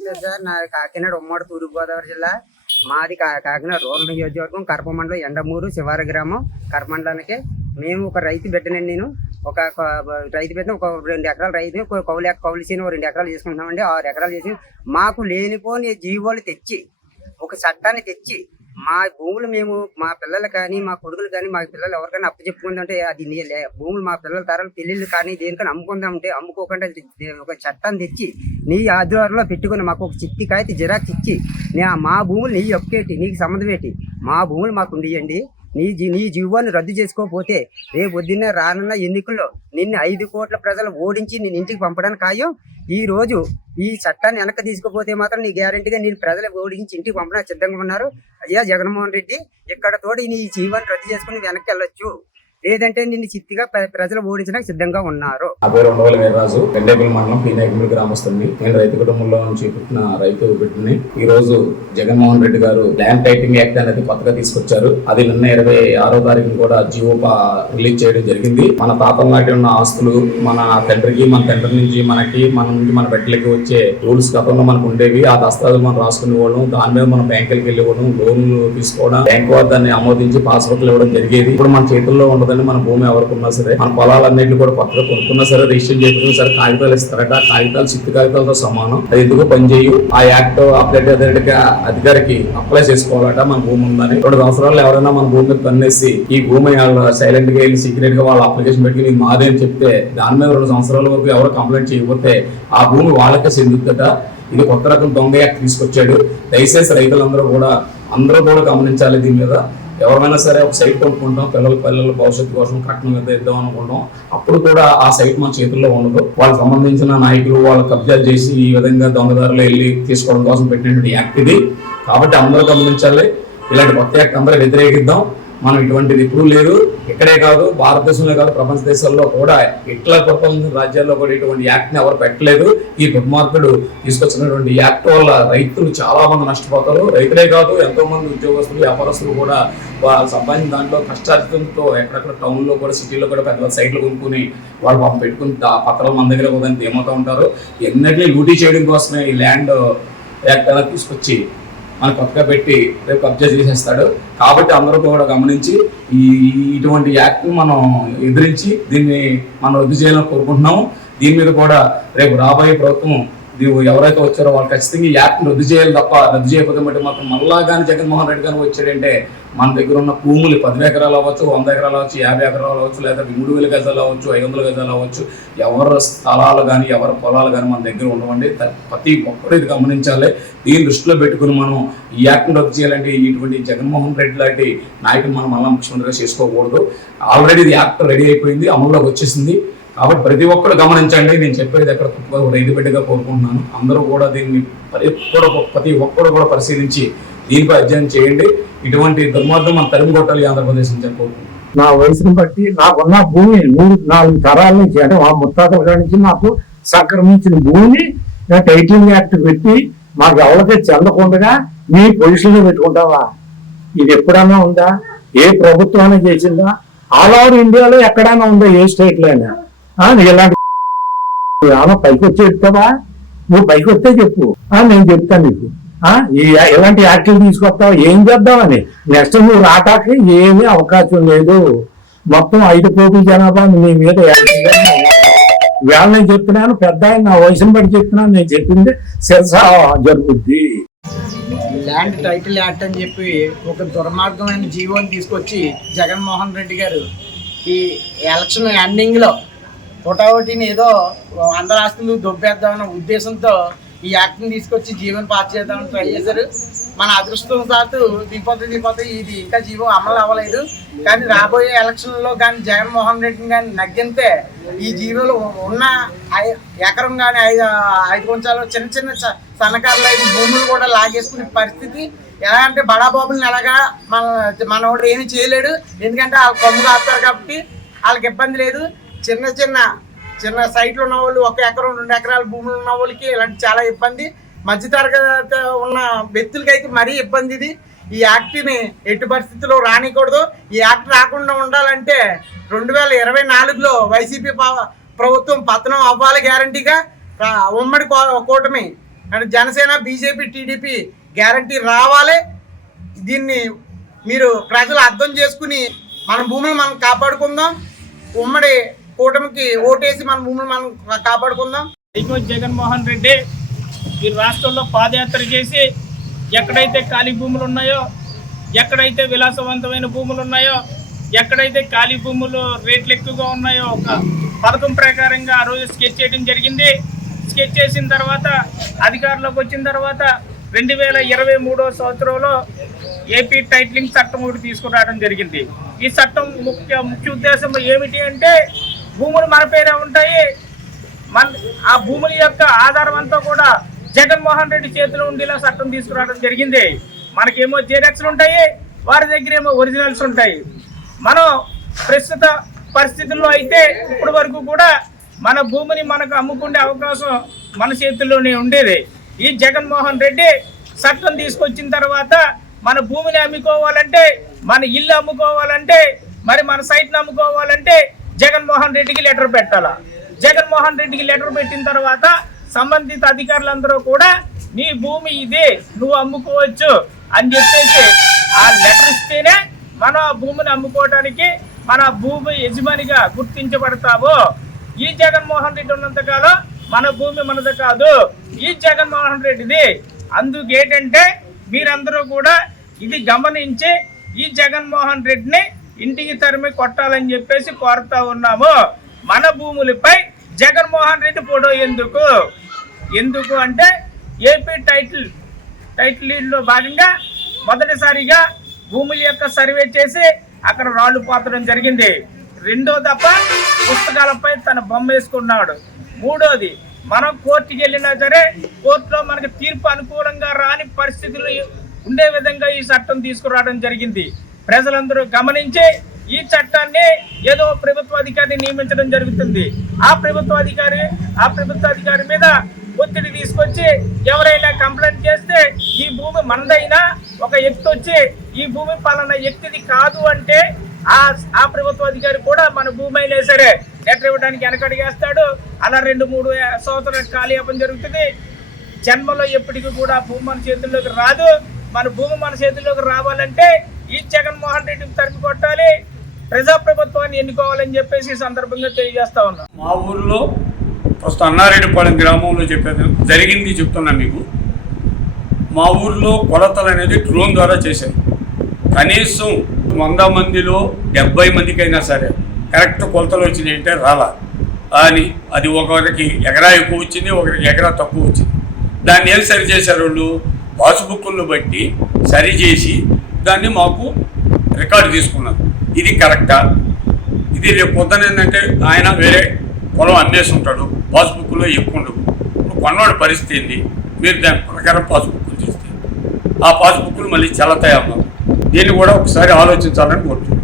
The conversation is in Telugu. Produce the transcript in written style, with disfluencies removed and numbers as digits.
నమస్తే సార్. నా కాకినాడ ఉమ్మడి తూర్పుగోదావరి జిల్లా. మాది కాకినాడ రూరల్ నియోజకవర్గం కరప మండలం ఎండమూరు శివార గ్రామం కరప మండలానికి. మేము ఒక రైతు బిడ్డనండి. నేను ఒక రైతు బిడ్డ, ఒక 2 ఎకరాల రైతు, కౌలు చేయని 2 ఎకరాలు చేసుకుంటున్నామండి. 6 ఎకరాలు చేసి మాకు లేనిపోని జీవోలు తెచ్చి, ఒక చట్టాన్ని తెచ్చి మా భూములు మేము మా పిల్లలు కానీ మా కొడుకులు కానీ మా పిల్లలు ఎవరికైనా అప్పచెప్పుకుందంటే అది భూములు మా పిల్లల తరాలు పెళ్ళిళ్ళు కానీ దేనికైనా అమ్ముకుందామంటే అమ్ముకోకుండా ఒక చట్టాన్ని తెచ్చి నీ ఆధ్వర్యంలో పెట్టుకుని మాకు ఒక చిట్టి కాగితం జిరాక్స్ ఇచ్చి మా భూములు నీ ఒక్కేటి నీకు సంబంధం ఏంటి, మా భూములు మాకు ఉండియండి. నీ జీవాన్ని రద్దు చేసుకోకపోతే రేపు పొద్దున్నే రానున్న ఎన్నికల్లో నిన్ను 5 కోట్ల ప్రజలు ఓడించి నేను ఇంటికి పంపడానికి ఖాయం. ఈ రోజు ఈ చట్టాన్ని వెనక్కి తీసుకుపోతే మాత్రం నీ గ్యారంటీగా నేను ప్రజలు ఓడించి ఇంటికి పంపడానికి సిద్ధంగా ఉన్నారు. అయ్యా జగన్మోహన్ రెడ్డి, ఇక్కడ తోటి నీ జీవాన్ని రద్దు చేసుకుని వెనక్కి వెళ్ళొచ్చు, లేదంటే నిన్ను చిత్తిగా ప్రజలు ఓడించడానికి సిద్ధంగా ఉన్నారు. నా పేరు ఉండవల్లి వీర్రాజు, పెండేపల్లి మండలం పీనాయకుడి గ్రామస్తుంది. నేను రైతు కుటుంబంలో నుంచి పుట్టిన రైతు బిడ్డని. ఈ రోజు జగన్మోహన్ రెడ్డి గారు ల్యాండ్ టైటింగ్ యాక్ట్ అనేది కొత్తగా తీసుకొచ్చారు. అది నిన్న 26వ తారీఖున కూడా జియో రిలీజ్ చేయడం జరిగింది. మన తాతల నాటి ఉన్న ఆస్తులు మన తండ్రికి, మన తండ్రి నుంచి మనకి, మన నుంచి మన బిడ్డలకి వచ్చే రూల్స్ గతంలో మనకు ఉండేవి. ఆ దస్తాలు మనం రాసుకునే వాళ్ళం, దాని మీద మనం బ్యాంకులకి వెళ్ళివ్వడం, లోన్లు తీసుకోవడం, బ్యాంకు వారు దాన్ని ఆమోదించి పాస్బుక్లు ఇవ్వడం జరిగేది. ఇప్పుడు మన చేతుల్లో ఉండదు. మన భూమి ఎవరికి ఉన్నా సరే, మన పొలాలన్నింటినీ కూడా కొత్తగా కొనుక్కున్నా సరే, రిజిస్టర్ చేసుకున్నా సరే కాగితాలు ఇస్తారట. కాగితాలు చిత్తు కాగితాలతో సమానం. అది ఎందుకు పనిచేయు. ఆ యాక్ట్ అప్డేట్ అధికారికి అప్లై చేసుకోవాలట మన భూమి ఉందని. 2 సంవత్సరాలు ఎవరైనా మన భూమి మీద పన్నేసి ఈ భూమి సైలెంట్ గా వెళ్ళి సీక్రెట్ గా వాళ్ళ అప్లికేషన్ పెట్టి నీకు మాదే అని చెప్తే దాని మీద 2 సంవత్సరాల వరకు ఎవరు కంప్లైంట్ చేయకపోతే ఆ భూమి వాళ్ళకే చెందుతుందట. ఇది కొత్త రకం దొంగ యాక్ట్ తీసుకొచ్చాడు. దయచేసి రైతులందరూ కూడా గమనించాలి. దీని మీద ఎవరైనా సరే ఒక సైట్ కొనుక్కుంటాం, పిల్లల భవిష్యత్తు కోసం కట్నం మీద ఇద్దాం అనుకుంటాం. అప్పుడు కూడా ఆ సైట్ మన చేతుల్లో ఉండదు. వాళ్ళకి సంబంధించిన నాయకులు వాళ్ళు కబ్జాలు చేసి ఈ విధంగా దొంగదారులు వెళ్ళి తీసుకోవడం కోసం పెట్టినటువంటి యాక్ట్ ఇది. కాబట్టి అందరూ గమనించాలి. ఇలాంటి కొత్త యాక్ట్ అందరూ వ్యతిరేకిద్దాం. మనం ఇటువంటిది ఎప్పుడూ లేదు. ఇక్కడే కాదు, భారతదేశంలో కాదు, ప్రపంచ దేశాల్లో కూడా ఇట్లా ప్రపంచ రాజ్యాల్లో కూడా ఇటువంటి యాక్ట్ని ఎవరు పెట్టలేదు. ఈ దుర్మార్గుడు తీసుకొచ్చినటువంటి యాక్ట్ వల్ల రైతులు చాలా మంది నష్టపోతారు. రైతులే కాదు, ఎంతో మంది ఉద్యోగస్తులు, వ్యాపారస్తులు కూడా వాళ్ళు సంపాదించిన దాంట్లో కష్టార్జితంతో ఎక్కడెక్కడ టౌన్లో కూడా, సిటీలో కూడా పెద్ద సైట్లు కొనుక్కుని వాళ్ళు పాపం పెట్టుకుని పత్రాలు మన దగ్గర పోదని ఏమవుతూ ఉంటారు. ఎన్నటినీ లూటీ చేయడం కోసమే ఈ ల్యాండ్ యాక్ట్ అలా తీసుకొచ్చి మనకు కొత్తగా పెట్టి రేపు కబ్జా చేసేస్తాడు. కాబట్టి అందరూ కూడా గమనించి ఇటువంటి యాక్ట్ మనం ఎదిరించి దీన్ని మనం రద్దు చేయాలని కోరుకుంటున్నాము. దీని మీద కూడా రేపు రాబోయే ప్రభుత్వం ఎవరైతే వచ్చారో వాళ్ళు ఖచ్చితంగా ఈ యాక్ట్ని రద్దు చేయాలి తప్ప, రద్దు చేయకపోతే బట్టి మాత్రం మళ్ళా కానీ జగన్మోహన్ రెడ్డి గారు వచ్చాడంటే మన దగ్గర ఉన్న భూములు 10 ఎకరాలు అవ్వచ్చు, 100 ఎకరాలు అవ్వచ్చు, 50 ఎకరాలు అవ్వచ్చు, లేదా 3,000 గజాలు అవ్వచ్చు, 500 గజాలు అవ్వచ్చు, ఎవరి స్థలాలు కానీ ఎవరి పొలాలు కానీ మన దగ్గర ఉండవండి. ప్రతి ఒక్కరు ఇది గమనించాలి. దీన్ని దృష్టిలో పెట్టుకుని మనం ఈ యాక్ట్ని రద్దు చేయాలంటే ఇటువంటి జగన్మోహన్ రెడ్డి లాంటి నాయకులు మనం మళ్ళీ ముఖ్యమంత్రిగా చేసుకోకూడదు. ఆల్రెడీ ఇది యాక్ట్ రెడీ అయిపోయింది, అమల్లోకి వచ్చేసింది. కాబట్టి ప్రతి ఒక్కరు గమనించండి. నేను చెప్పేది ఎక్కడ రైతు బిడ్డగా కోరుకుంటున్నాను. అందరూ కూడా దీన్ని ప్రతి ఒక్కరు కూడా పరిశీలించి దీనిపై అధ్యయనం చేయండి. ఇటువంటి దుర్మార్గం మన తరిమి కొట్టాలి ఆంధ్రప్రదేశ్ నుంచి కోరుకుంటున్నాను. నా వయసును బట్టి నాకున్న భూమి 3-4 తరాల నుంచి, అంటే మా ముత్తాతల కాడి నుంచి నాకు సంక్రమించిన భూమిని టైటిలింగ్ యాక్ట్ పెట్టి మాకు ఎవరికీ చెందకుండా మీ పొజిషన్లో పెట్టుకుంటావా? ఇది ఎప్పుడన్నా ఉందా? ఏ ప్రభుత్వం చేసిందా? ఆల్ ఓవర్ ఇండియాలో ఎక్కడైనా ఉందా? ఏ స్టేట్లో అయినా? ఇలాంటి పైకి వచ్చి చెప్తావా? నువ్వు పైకి వస్తే చెప్పు, నేను చెప్తాను నీకు. ఎలాంటి యాక్టివ్ తీసుకొస్తావు, ఏం చేద్దామని. నెక్స్ట్ నువ్వు రాటాకి ఏమీ అవకాశం లేదు. మొత్తం 5 కోట్ల జనాభా నీ మీద వేళ నేను చెప్తున్నాను. పెద్ద నా వయసును బట్టి చెప్తున్నాను. నేను చెప్పింది శిరసా జరుగుద్ది. ల్యాండ్ టైటిల్ యాక్ట్ అని చెప్పి ఒక దుర్మార్గమైన జీవోని తీసుకొచ్చి జగన్మోహన్ రెడ్డి గారు ఈ ఎలక్షన్ ఎండింగ్లో పొటావటిని ఏదో అందరి ఆస్తులు దొబ్బేద్దామన్న ఉద్దేశంతో ఈ యాక్ట్ని తీసుకొచ్చి జీవోని పాస్ చేద్దామని ట్రై చేశారు. మన అదృష్టం సాతు దిగిపోతే ఇది ఇంకా జీవో అమలు అవ్వలేదు. కానీ రాబోయే ఎలక్షన్లో కానీ జగన్మోహన్ రెడ్డిని కానీ నగ్గితే ఈ జీవోలు ఉన్న ఎకరం కానీ 5 కొంచాలు చిన్న సన్నకారులు భూములు కూడా లాగేసుకునే పరిస్థితి. ఎలా అంటే బడాబాబులను ఎలాగా మనోడు ఏమీ చేయలేడు. ఎందుకంటే వాళ్ళు కొమ్ము కాస్తారు కాబట్టి వాళ్ళకి ఇబ్బంది లేదు. చిన్న సైట్లు ఉన్న వాళ్ళు 1 ఎకరం 2 ఎకరాల భూములు ఉన్న వాళ్ళకి ఇలాంటి చాలా ఇబ్బంది. మధ్యతరగతి ఉన్న వ్యక్తులకి అయితే మరీ ఇబ్బంది ఇది. ఈ యాక్ట్ని ఎట్టి పరిస్థితుల్లో రానికూడదు. ఈ యాక్ట్ రాకుండా ఉండాలంటే 2024లో వైసీపీ ప్రభుత్వం పతనం అవ్వాలి గ్యారంటీగా. ఉమ్మడి కూటమి and Janasena, BJP, TDP guarantee రావాలి. దీన్ని మీరు ప్రజలు అర్థం చేసుకుని మన భూములు మనం కాపాడుకుందాం. ఉమ్మడి కూటమికి ఓటేసి మన భూములు మనం కాపాడుకుందాం. జగన్మోహన్ రెడ్డి ఈ రాష్ట్రంలో పాదయాత్ర చేసి ఎక్కడైతే ఖాళీ భూములు ఉన్నాయో, ఎక్కడైతే విలాసవంతమైన భూములు ఉన్నాయో, ఎక్కడైతే ఖాళీ భూములు రేట్లు ఎక్కువగా ఉన్నాయో ఒక పథకం ప్రకారంగా ఆ రోజు స్కెచ్ చేయడం జరిగింది. స్కెచ్ చేసిన తర్వాత అధికారంలోకి వచ్చిన తర్వాత 2023 సంవత్సరంలో ఏపీ టైటిలింగ్ చట్టం ఒకటి తీసుకురావడం జరిగింది. ఈ చట్టం ముఖ్య ఉద్దేశం ఏమిటి అంటే భూములు మన పేరే ఉంటాయి. ఆ భూముల యొక్క ఆధారం అంతా కూడా జగన్మోహన్ రెడ్డి చేతిలో ఉండేలా చట్టం తీసుకురావడం జరిగింది. మనకేమో జెరాక్స్లు ఉంటాయి, వారి దగ్గర ఏమో ఒరిజినల్స్ ఉంటాయి. మనం ప్రస్తుత పరిస్థితుల్లో అయితే ఇప్పటి వరకు కూడా మన భూమిని మనకు అమ్ముకునే అవకాశం మన చేతుల్లోనే ఉండేది. ఈ జగన్మోహన్ రెడ్డి చట్టం తీసుకొచ్చిన తర్వాత మన భూమిని అమ్ముకోవాలంటే, మన ఇల్లు అమ్ముకోవాలంటే, మరి మన సైట్ని అమ్ముకోవాలంటే జగన్మోహన్ రెడ్డికి లెటర్ పెట్టాలా. జగన్మోహన్ రెడ్డికి లెటర్ పెట్టిన తర్వాత సంబంధిత అధికారులందరూ కూడా నీ భూమి ఇదే, నువ్వు అమ్ముకోవచ్చు అని చెప్పేసి ఆ లెటర్ ఇస్తేనే మన భూమిని అమ్ముకోవడానికి మన భూమి యజమానిగా గుర్తించబడతావు. ఈ జగన్మోహన్ రెడ్డి ఉన్నంతకాలం మన భూమి మనది కాదు, ఈ జగన్మోహన్ రెడ్డిది. అందుకేంటంటే మీరందరూ కూడా ఇది గమనించి ఈ జగన్మోహన్ రెడ్డిని ఇంటికి తరిమి కొట్టాలని చెప్పేసి కోరుతా ఉన్నాము. మన భూములపై జగన్మోహన్ రెడ్డి ఫోటో ఎందుకు అంటే ఏపీ టైటిల్ లో భాగంగా మొదటిసారిగా భూముల యొక్క సర్వే చేసి అక్కడ రాళ్లు పోతడం జరిగింది. రెండో దఫ పుస్తకాలపై తన బొమ్మ వేసుకున్నాడు. మూడోది మనం కోర్టుకి వెళ్ళినా సరే కోర్టులో మనకి తీర్పు అనుకూలంగా రాని పరిస్థితులు ఉండే విధంగా ఈ చట్టం తీసుకురావడం జరిగింది. ప్రజలందరూ గమనించి ఈ చట్టాన్ని ఏదో ప్రభుత్వ అధికారిని నియమించడం జరుగుతుంది. ఆ ప్రభుత్వ అధికారి మీద ఒత్తిడి తీసుకొచ్చి ఎవరైనా కంప్లైంట్ చేస్తే ఈ భూమి మనదైనా ఒక వ్యక్తి వచ్చి ఈ భూమి పలానా వ్యక్తిది కాదు అంటే ఆ ప్రభుత్వ అధికారి కూడా మన భూమి అయినా సరే లెటర్ ఇవ్వడానికి వెనకడిగేస్తాడు. అలా 2-3 సంవత్సరాలు కాలయాపన జరుగుతుంది. జన్మలో ఎప్పటికీ కూడా భూమి మన చేతుల్లోకి రాదు. మన భూమి మన చేతుల్లోకి రావాలంటే ఈ జగన్మోహన్ రెడ్డిని తరిమి కొట్టాలి, ప్రజాప్రభుత్వాన్ని ఎన్నుకోవాలని చెప్పేసి ఈ సందర్భంగా తెలియజేస్తా ఉన్నాం. మా ఊర్లో ప్రస్తుతం అన్నారెడ్డిపాలెం గ్రామంలో చెప్పేది జరిగింది చెప్తున్నా మీకు. మా ఊర్లో కొలతలు అనేది డ్రోన్ ద్వారా చేశారు. కనీసం 100 మందిలో 70 మందికైనా సరే కరెక్ట్ కొలతలు వచ్చినాయి అంటే రాలా అని. అది ఒకరికి ఎకరా ఎక్కువ వచ్చింది, ఒకరికి ఎకరా తక్కువ వచ్చింది. దాన్ని ఏం సరి చేశారు వాళ్ళు? పాస్బుక్లను బట్టి సరి చేసి దాన్ని మాకు రికార్డు తీసుకున్నారు. ఇది కరెక్టా? ఇది రేపు పొద్దున ఏంటంటే ఆయన వేరే పొలం అమ్మేసి ఉంటాడు, పాస్బుక్లో ఎక్కువ ఉండవు. ఇప్పుడు కొన్నవాడి పరిస్థితి ఏంది? మీరు దాని ప్రకారం పాస్బుక్లు చేస్తే ఆ పాస్బుక్లు మళ్ళీ చెల్లతాయన్నారు. దీన్ని కూడా ఒకసారి ఆలోచించాలని కోరుతున్నాను.